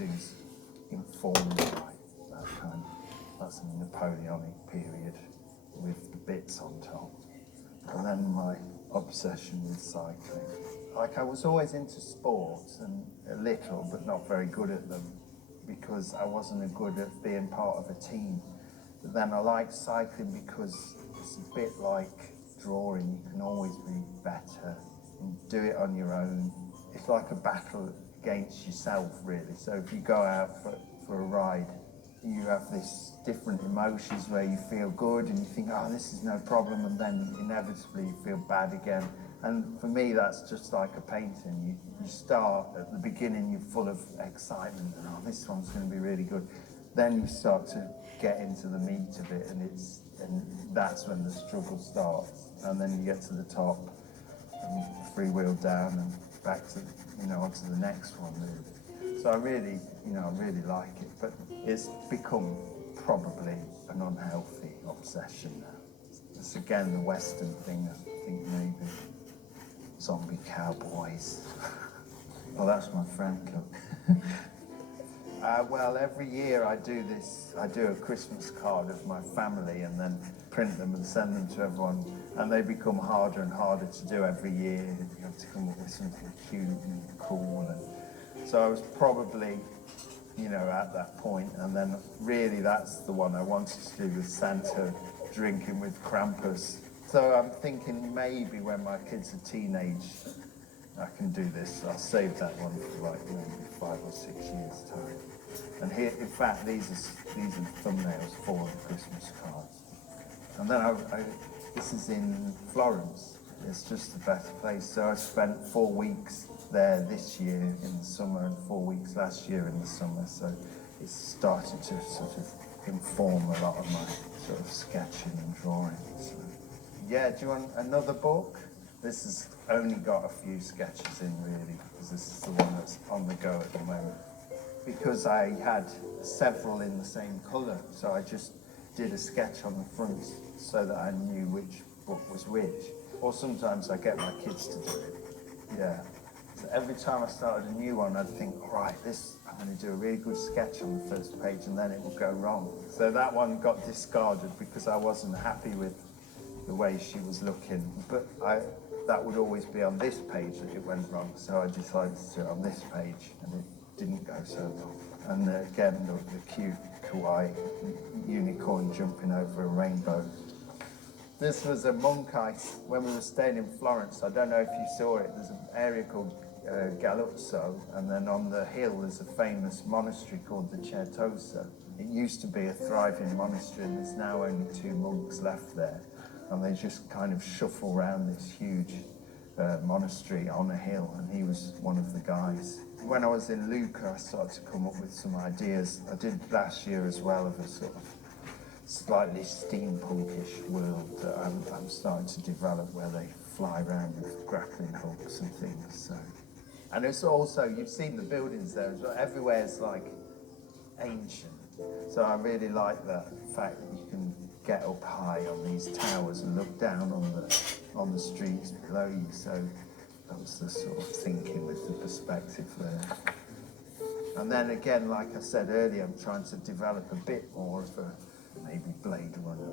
do is informed by that kind of, that's a Napoleonic period with the bits on top. And then my obsession with cycling. Like, I was always into sports, and a little, but not very good at them, because I wasn't good at being part of a team. But then I like cycling because it's a bit like drawing. You can always be better and do it on your own. It's like a battle against yourself, really. So if you go out for a ride, you have this different emotions where you feel good and you think, oh, this is no problem, and then inevitably you feel bad again. And for me, that's just like a painting. You start at the beginning, you're full of excitement, and oh, this one's going to be really good. Then you start to get into the meat of it, and that's when the struggle starts. And then you get to the top, and freewheel down, and back to, onto the next one, really. So I really like it, but it's become probably an unhealthy obsession now. It's again the Western thing, I think maybe. Zombie cowboys. Well, that's my friend, look. Well, every year I do a Christmas card of my family and then print them and send them to everyone, and they become harder and harder to do every year. You have to come up with something cute and cool, and so I was probably, at that point, and then really that's the one I wanted to do with Santa drinking with Krampus. So I'm thinking maybe when my kids are teenage, I can do this. I'll save that one for like maybe 5 or 6 years' time. And here, in fact, these are thumbnails for the Christmas cards. And then this is in Florence. It's just a better place. So I spent 4 weeks there this year in the summer and 4 weeks last year in the summer. So it's started to sort of inform a lot of my sort of sketching and drawing. So. Yeah, do you want another book? This has only got a few sketches in, really, because this is the one that's on the go at the moment. Because I had several in the same colour, so I just did a sketch on the front so that I knew which book was which. Or sometimes I get my kids to do it. Yeah. So every time I started a new one, I'd think, all right, I'm going to do a really good sketch on the first page, and then it will go wrong. So that one got discarded because I wasn't happy with the way she was looking, but that would always be on this page that it went wrong, so I decided to do it on this page, and it didn't go so wrong. And again, the cute kawaii unicorn jumping over a rainbow. This was a monk when we were staying in Florence. I don't know if you saw it. There's an area called Galuzzo, and then on the hill there's a famous monastery called the Certosa. It used to be a thriving monastery, and there's now only 2 monks left there. And they just kind of shuffle around this huge monastery on a hill, and he was one of the guys. When I was in Lucca, I started to come up with some ideas. I did last year as well, of a sort of slightly steampunkish world that I'm starting to develop, where they fly around with grappling hooks and things. So, and it's also, you've seen the buildings there as well. Everywhere's like ancient. So I really like the fact that you can get up high on these towers and look down on the streets below you. So that was the sort of thinking with the perspective there. And then again, like I said earlier, I'm trying to develop a bit more of a maybe Blade Runner.